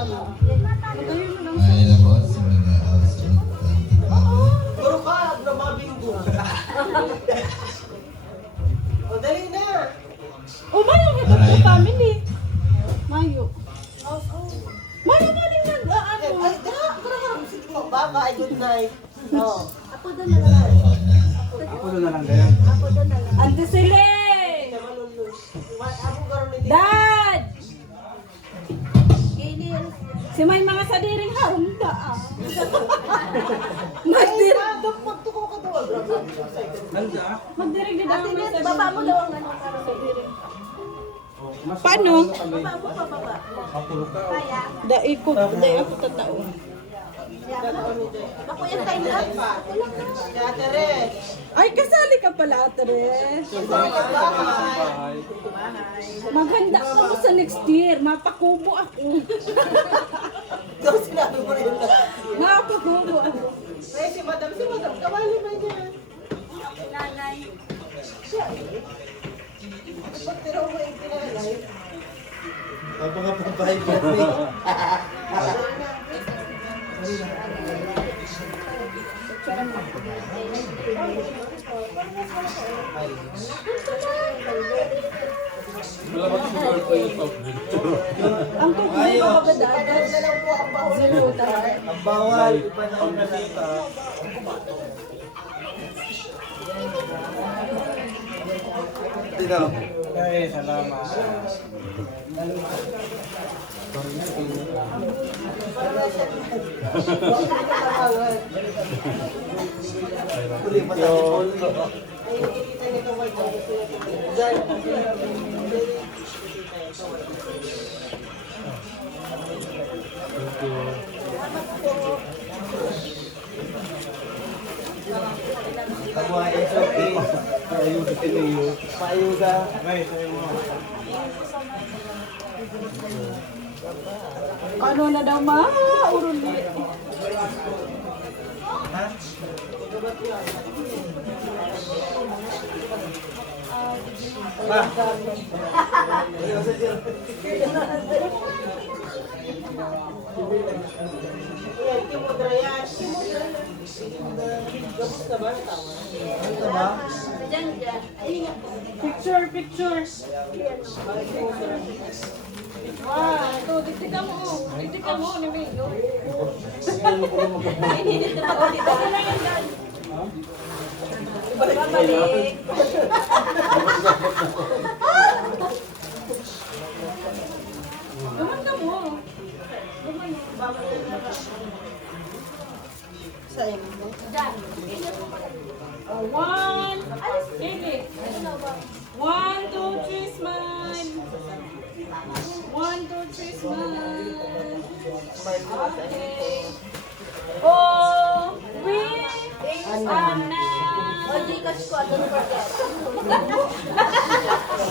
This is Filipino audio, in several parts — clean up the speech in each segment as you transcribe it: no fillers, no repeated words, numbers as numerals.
Ay, labot sa mga ausot ang tatawa. Puro ka, na mabinggo. O, dali na. Oh, Mayo, ito po family. Mayo. Mayo ka rin nag, ano? Ay, dara. Sige mo, bye-bye, good night. O. Ako doon na lang. Ako doon na lang ganyan. Ako doon na lang. Ante Sile! Ako karoon ni Dad! Gailian. Si may mga sadiring harumda ah. Ay, magtuko ka doon. Nanda? Magdirig din ako Ate ng Net, baba mo daw ang ano para sa diring. Paano? Baba mo pa baba. Kapulog ka. Kaya. Dai ako tatao. Ako yung time lang. Si Ate Res. Ay, kasali ka pala, Tres. Bahay. Maghanda ka mo sa next year. Mapakubo ako. Daw sinabi mo rin na. Mapakubo ako. Ay, si Madam, kawali na niya. Nanay. Pag tiraw mo yung pinalay. Ang mga papahay birthday. Ang tugtog ko ba dad? Ano na lang po ang bahon. Ang bawal, ipanahon na lang. Tinaw. Okay, salamat. Huli pa sa tol. Ay, nakikita niyo ito, Mike. Diyan. Kamuha SOP. Ayuda sila. Paayuda. Guys, ayaw mo. Ano na daw ma? Uruli. Ha? Pa. Ayaw sa dyan. Ayan, Kimodrayan. Gabos na ba? Tama. Ano ba? Diyan, diyan. Ay, Picture. Ito, diktikan mo. Diktikan mo, ni Migo. ininit na ako dito. Babalik. Gumanda mo. Sa inyo. Diyan. One. Hindi. 1, 2, 3, smile. 1, 2, 3, smile. Okay. Oh, we are now. O, Gcash ko. Ano ba yan?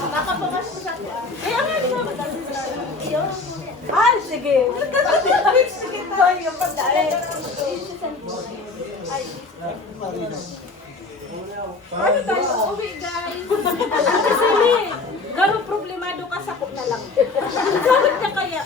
Makapakas ko sa atin. Eh, ano yun? Yun. Ah, sige. Sige tayo. Ay, Ano tayo? Uwi, guys. Kasi, garo problemado ka sa na lang. Bakit ka kaya?